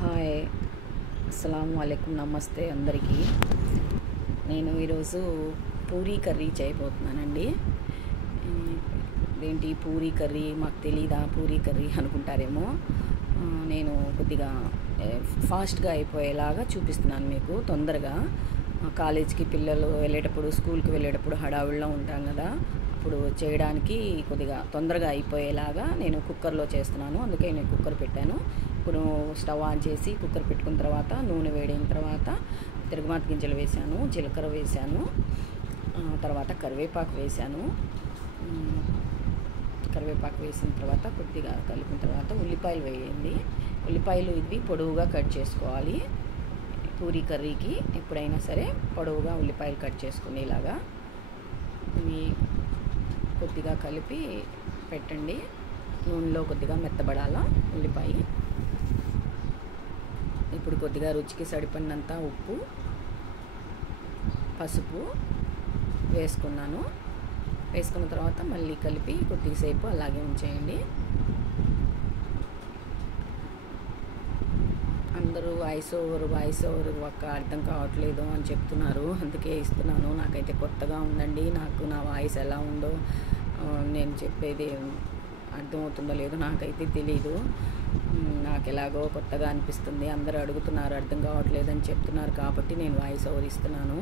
Hi, అస్సలాము అలైకుం, నమస్తే అందరికీ. నేను ఈరోజు పూరీ కర్రీ చేయబోతున్నానండి. ఇదేంటి పూరీ కర్రీ, మాకు తెలీదా పూరీ కర్రీ అనుకుంటారేమో. నేను కొద్దిగా ఫాస్ట్గా అయిపోయేలాగా చూపిస్తున్నాను మీకు. తొందరగా కాలేజ్కి పిల్లలు వెళ్ళేటప్పుడు, స్కూల్కి వెళ్ళేటప్పుడు హడావుడిలో ఉంటాం కదా, అప్పుడు చేయడానికి కొద్దిగా తొందరగా అయిపోయేలాగా నేను కుక్కర్లో చేస్తున్నాను. అందుకే నేను కుక్కర్ పెట్టాను. ఇప్పుడు స్టవ్ ఆన్ చేసి కుక్కర్ పెట్టుకున్న తర్వాత నూనె వేడైన తర్వాత తిరగమాత గింజలు వేసాను, జీలకర్ర వేసాను, తర్వాత కరివేపాకు వేసాను. కరివేపాకు వేసిన తర్వాత కొద్దిగా కలిపిన తర్వాత ఉల్లిపాయలు వేయండి. ఉల్లిపాయలు ఇవి పొడవుగా కట్ చేసుకోవాలి. పూరీ కర్రీకి ఎప్పుడైనా సరే పొడవుగా ఉల్లిపాయలు కట్ చేసుకునేలాగా ఇవి కొద్దిగా కలిపి పెట్టండి. నూనెలో కొద్దిగా మెత్తబడాలా ఉల్లిపాయ. ఇప్పుడు కొద్దిగా రుచికి సరిపడినంత ఉప్పు, పసుపు వేసుకున్నాను. వేసుకున్న తర్వాత మళ్ళీ కలిపి కొద్దిసేపు అలాగే ఉంచేయండి. అందరూ వాయిస్ ఓవర్ ఒక్క అర్థం కావట్లేదు అని చెప్తున్నారు, అందుకే ఇస్తున్నాను. నాకైతే కొత్తగా ఉందండి. నా వాయిస్ ఎలా ఉందో, నేను చెప్పేది అర్థమవుతుందో లేదో నాకైతే తెలీదు. నాకు ఎలాగో కొత్తగా అనిపిస్తుంది. అందరూ అడుగుతున్నారు, అర్థం కావట్లేదు అని చెప్తున్నారు, కాబట్టి నేను వాయిస్ ఓవర్ ఇస్తున్నాను.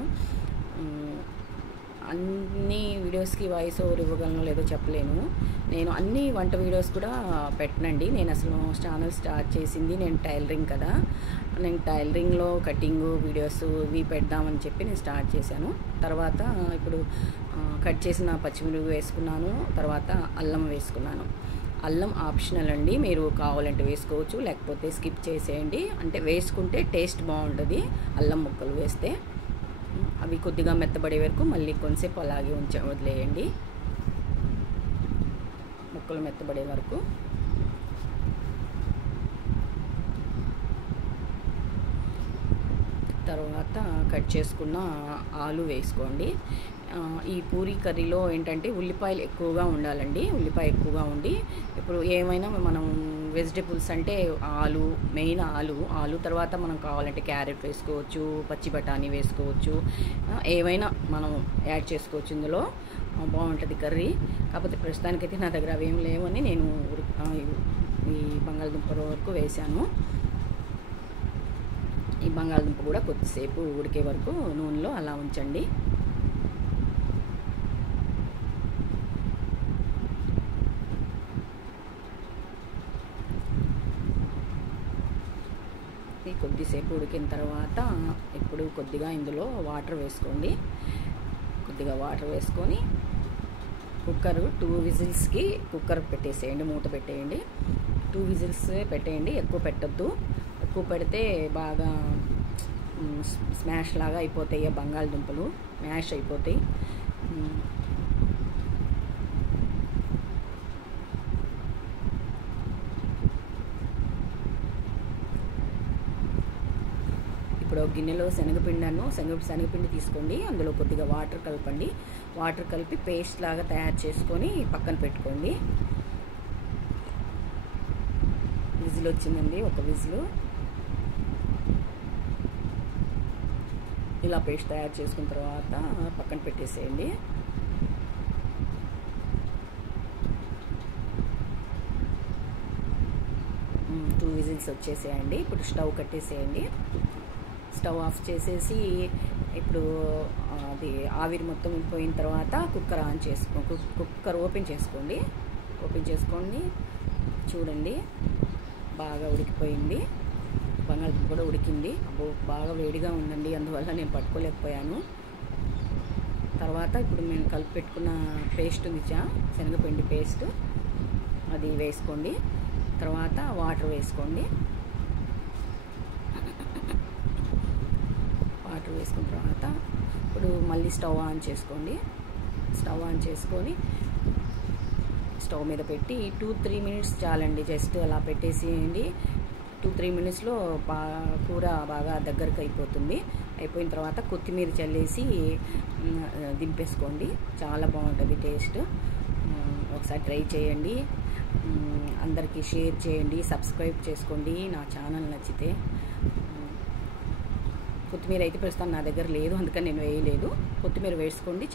అన్ని వీడియోస్కి వాయిస్ ఓవర్ ఇవ్వగలను లేదో చెప్పలేను. నేను అన్ని వంట వీడియోస్ కూడా పెట్టనండి. నేను అసలు ఛానల్ స్టార్ట్ చేసింది నేను టైలరింగ్ కదా, నేను టైలరింగ్లో కటింగ్ వీడియోస్ ఇవి పెడదామని చెప్పి నేను స్టార్ట్ చేశాను. తర్వాత ఇప్పుడు కట్ చేసిన పచ్చిమిరపకాయ వేసుకున్నాను, తర్వాత అల్లం వేసుకున్నాను. అల్లం ఆప్షనల్ అండి, మీరు కావాలంటే వేసుకోవచ్చు, లేకపోతే స్కిప్ చేసేయండి. అంటే వేసుకుంటే టేస్ట్ బాగుంటుంది అల్లం ముక్కలు వేస్తే. అవి కొద్దిగా మెత్తబడే వరకు మళ్ళీ కొంచెంసేపు అలాగే వదిలేయండి, ముక్కలు మెత్తబడే వరకు. తర్వాత కట్ చేసుకున్న ఆలు వేసుకోండి. ఈ పూరీ కర్రీలో ఏంటంటే ఉల్లిపాయలు ఎక్కువగా ఉండాలండి. ఉల్లిపాయ ఎక్కువగా ఉండి, ఇప్పుడు ఏమైనా మనం వెజిటేబుల్స్ అంటే మెయిన్ ఆలు తర్వాత మనం కావాలంటే క్యారెట్ వేసుకోవచ్చు, పచ్చి బఠానీ వేసుకోవచ్చు, ఏమైనా మనం యాడ్ చేసుకోవచ్చు. ఇందులో బాగుంటుంది కర్రీ. కాకపోతే ప్రస్తుతానికైతే నా దగ్గర అవేం లేవని నేను ఈ బంగాళదుంప వరకు వేసాను. ఈ బంగాళదుంప కూడా కొద్దిసేపు ఉడికే వరకు నూనెలో అలా ఉంచండి. కొద్దిసేపు ఉడికిన తర్వాత ఇప్పుడు కొద్దిగా ఇందులో వాటర్ వేసుకోండి. కొద్దిగా వాటర్ వేసుకొని కుక్కర్ 2 విజిల్స్కి కుక్కర్ పెట్టేసేయండి, మూత పెట్టేయండి. 2 విజిల్స్ పెట్టేయండి, ఎక్కువ పెట్టద్దు. ఎక్కువ పెడితే బాగా స్మాష్ లాగా అయిపోతాయి, బంగాళదుంపలు మ్యాష్ అయిపోతాయి. ఇప్పుడు గిన్నెలో శనగపిండి తీసుకోండి. అందులో కొద్దిగా వాటర్ కలపండి. వాటర్ కలిపి పేస్ట్ లాగా తయారు చేసుకొని పక్కన పెట్టుకోండి. విజిల్ వచ్చిందండి, ఒక విజిల్. ఇలా పేస్ట్ తయారు చేసుకున్న తర్వాత పక్కన పెట్టేసేయండి. టూ విజిల్స్ వచ్చేసేయండి. ఇప్పుడు స్టవ్ కట్టేసేయండి. స్టవ్ ఆఫ్ చేసేసి ఇప్పుడు అది ఆవిరి మొత్తం పోయిన తర్వాత కుక్కర్ ఓపెన్ చేసుకోండి. చూడండి, బాగా ఉడికిపోయింది. బంగాళదుంప కూడా ఉడికింది. బాగా వేడిగా ఉందండి, అందువల్ల నేను పట్టుకోలేకపోయాను. తర్వాత ఇప్పుడు నేను కలిపి పెట్టుకున్న పేస్ట్ ఉంది, శనగపిండి పేస్ట్, అది వేసుకోండి. తర్వాత వాటర్ వేసుకోండి. వాటర్ వేసుకున్న తర్వాత ఇప్పుడు మళ్ళీ స్టవ్ ఆన్ చేసుకొని స్టవ్ మీద పెట్టి 2-3 మినిట్స్ చాలండి. జస్ట్ అలా పెట్టేసేయండి. 2-3 మినిట్స్లో కూర బాగా దగ్గరకు అయిపోయిన తర్వాత కొత్తిమీర చల్లేసి దింపేసుకోండి. చాలా బాగుంటుంది టేస్ట్. ఒకసారి ట్రై చేయండి. అందరికీ షేర్ చేయండి, సబ్స్క్రైబ్ చేసుకోండి నా ఛానల్ నచ్చితే. కొత్తిమీర అయితే ప్రస్తుతం నా దగ్గర లేదు, అందుకని నేను వేయలేదు. కొత్తిమీర వేసుకోండి.